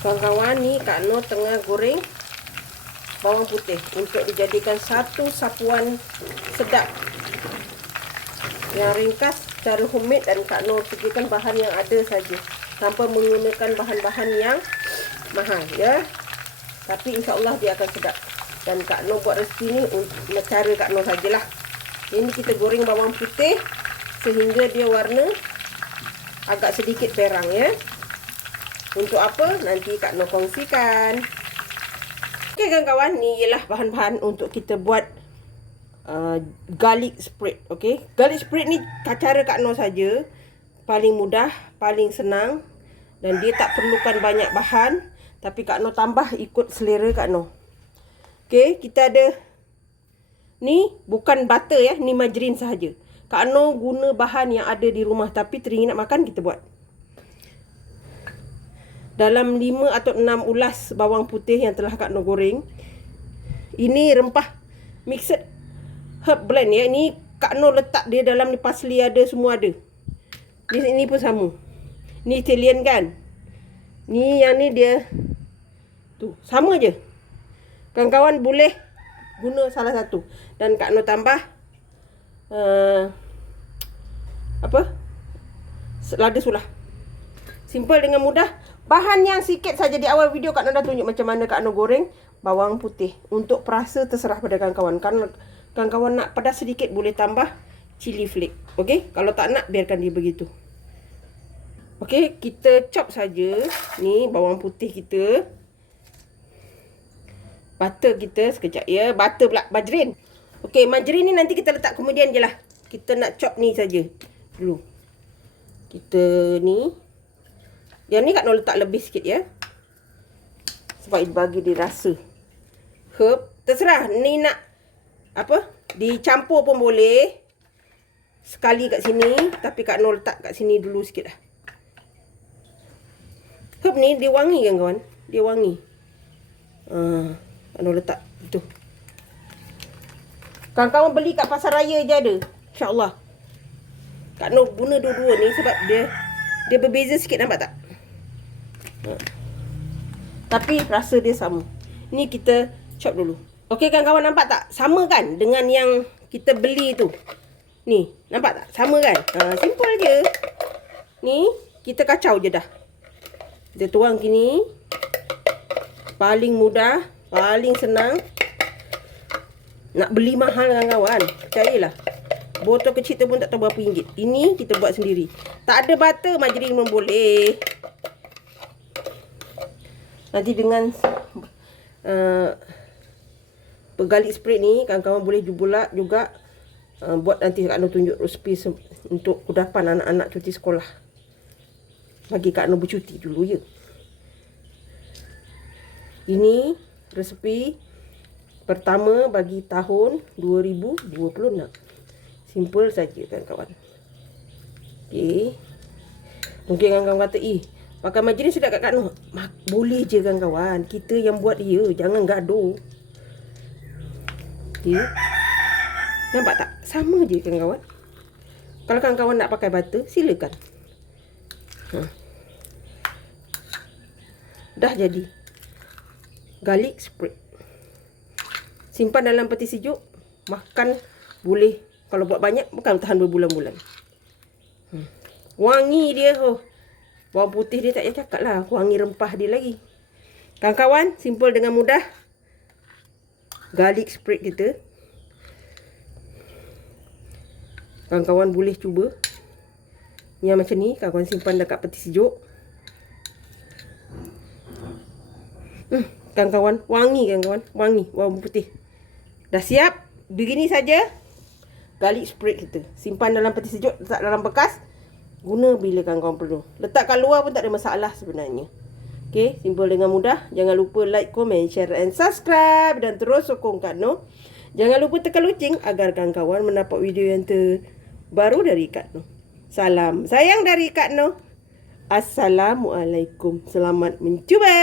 Kawan-kawan, ni Kak Noh tengah goreng bawang putih untuk dijadikan satu sapuan sedap yang ringkas cara homemade, dan Kak Noh sediakan bahan yang ada saja tanpa menggunakan bahan-bahan yang mahal ya. Tapi insya-Allah dia akan sedap. Dan Kak Noh buat resipi ni untuk cara Kak Noh sajalah. Ini kita goreng bawang putih sehingga dia warna agak sedikit perang ya. Untuk apa? Nanti Kak Noh kongsikan. Okey kawan-kawan, ni ialah bahan-bahan untuk kita buat garlic spread. Okey, garlic spread ni cara Kak Noh saja, paling mudah, paling senang, dan dia tak perlukan banyak bahan, tapi Kak Noh tambah ikut selera Kak Noh. Okey, kita ada ni bukan butter ya, ni margarin sahaja. Kak Noh guna bahan yang ada di rumah, tapi teringin nak makan kita buat. Dalam 5 atau 6 ulas bawang putih yang telah Kak Noh goreng. Ini rempah mixed herb blend ya. Ini Kak Noh letak dia dalam ni, parsley ada, semua ada. Ini pun sama. Ni Italian kan. Ni yang ni dia tu sama je. Kawan-kawan boleh guna salah satu. Dan Kak Noh tambah lada sulah. Simple dengan mudah. Bahan yang sikit saja. Di awal video Kak Noh dah tunjuk macam mana Kak Noh goreng bawang putih. Untuk perasa terserah pada kawan-kawan. Kalau kawan-kawan nak pedas sedikit, boleh tambah chili flake. Okey, kalau tak nak, biarkan dia begitu. Okey, kita chop saja ni bawang putih kita. Butter kita sekejap ya. Butter pula, margarin. Okey, margarin ni nanti kita letak kemudian je lah. Kita nak chop ni saja dulu. Kita ni, yang ni Kak Noh letak lebih sikit ya, sebab bagi dia rasa herb. Terserah ni nak apa, dicampur pun boleh sekali kat sini, tapi Kak Noh letak kat sini dulu sikit lah. Herb ni dia wangi kan kawan, dia wangi. Kak Noh letak tu. Kawan-kawan beli kat pasar raya je ada, insya-Allah. Kak Noh guna dua-dua ni sebab dia berbeza sikit, nampak tak? Tapi rasa dia sama. Ni kita chop dulu. Okey kawan-kawan, nampak tak? Sama kan dengan yang kita beli tu. Ni, nampak tak? Sama kan? Simple je. Ni, kita kacau je dah. Kita tuang gini. Paling mudah, paling senang. Nak beli mahal kawan-kawan, percayalah. Botol kecil tu pun tak tahu berapa ringgit. Ini kita buat sendiri. Tak ada butter, margarin pun boleh. Nanti dengan garlic spread ni, kawan-kawan boleh juga buat, nanti Kak Noh tunjuk resipi untuk kudapan anak-anak cuti sekolah. Bagi Kak Noh bercuti dulu ya. Ini resipi pertama bagi tahun 2026. Simple saja kawan-kawan. Okey. Mungkin kawan-kawan kata, pakai margarin sedap kat Kak Noh. Boleh je kawan-kawan. Kita yang buat dia, jangan gaduh. Okey. Nampak tak? Sama je kawan-kawan. Kalau kawan-kawan nak pakai butter, silakan. Dah jadi garlic spread. Simpan dalam peti sejuk. Makan boleh. Kalau buat banyak, bukan tahan berbulan-bulan. Wangi dia. Bawang putih dia tak payah cakap lah. Wangi rempah dia lagi. Kawan-kawan, simple dengan mudah. Garlic spread kita. Kawan-kawan boleh cuba. Yang macam ni, kawan-kawan simpan dekat peti sejuk. Kawan-kawan, wangi kawan-kawan. Wangi bawang putih. Dah siap. Begini saja garlic spread kita. Simpan dalam peti sejuk, letak dalam bekas. Guna bila kawan-kawan perlu. Letak kat luar pun tak ada masalah sebenarnya. Okey, simple dengan mudah. Jangan lupa like, komen, share and subscribe. Dan terus sokong Kak Noh. Jangan lupa tekan loceng agar kawan-kawan mendapat video yang terbaru dari Kak Noh. Salam sayang dari Kak Noh. Assalamualaikum. Selamat mencuba.